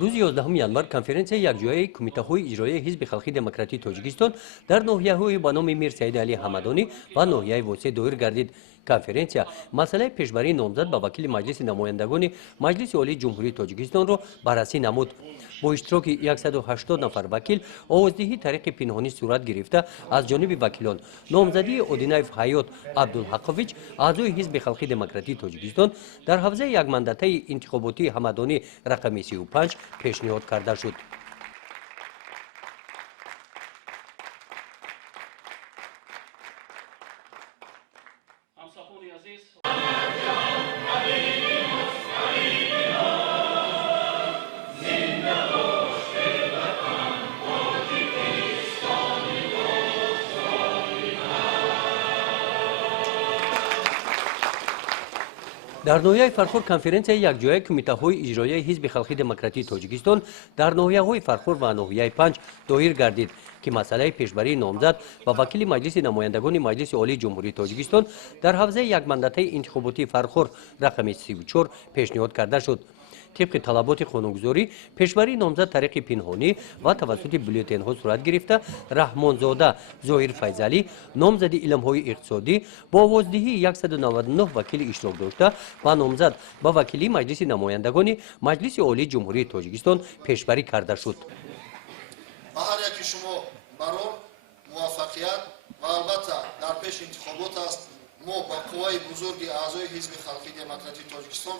روز 11 январ конференсия якчояи кумитахои ичроияи Хизби Халки Демократии Точикистон дар нохияхои ба номи мир Саид Аллии Хамадони ва нохияи Восеъ доир гардид. Конференсия масъалаи пешбарии номзад ба Вакили Мачлиси Намояндагони Мачлиси Олии Чумхурии Точикистонро бараси намуд. با اشتراک 180 نفر وکیل آوازدهی طریق پنهانی صورت گرفته از جانب وکیلان نامزدی اودینایف حیات عبدالحقویچ اعضای حزب خلقی دموکراتی تاجیکستان در حوزه یک مندته انتخاباتی حمدانی رقم 35 پیشنهاد کرده شد. در ناحیه فارخور کنفرانسیا یکجایی کمیته‌های اجرایی حزب خلقی دموکراتی تاجیکستان در ناحیه‌های فارخور و ناحیه 5 دویر گردید که مسئله پیشبری نامزد و وکیل مجلس نمایندگان مجلس عالی جمهوری تاجیکستان در حوزه یک مندته انتخاباتی فارخور رقم 34 پیشنهاد کرده شد. طبق طلبات قانونگذاری پیشبری نامزد طریق پنهانی و توسط بولتن ها صورت گرفته رحمانزاده ظاهر فیضعلی نامزد علم های اقتصادی با آوازدهی 199 وکیل اشتراک داشته و نامزد با وکیلی مجلس نمایندگان مجلس عالی جمهوری تاجیکستان پیشبری کرده شد. هر یکی شما برای موفقیت و البته در پیش انتخابات است ما با قوای بزرگ اعضای حزب خلقی دموکراتی تاجیکستان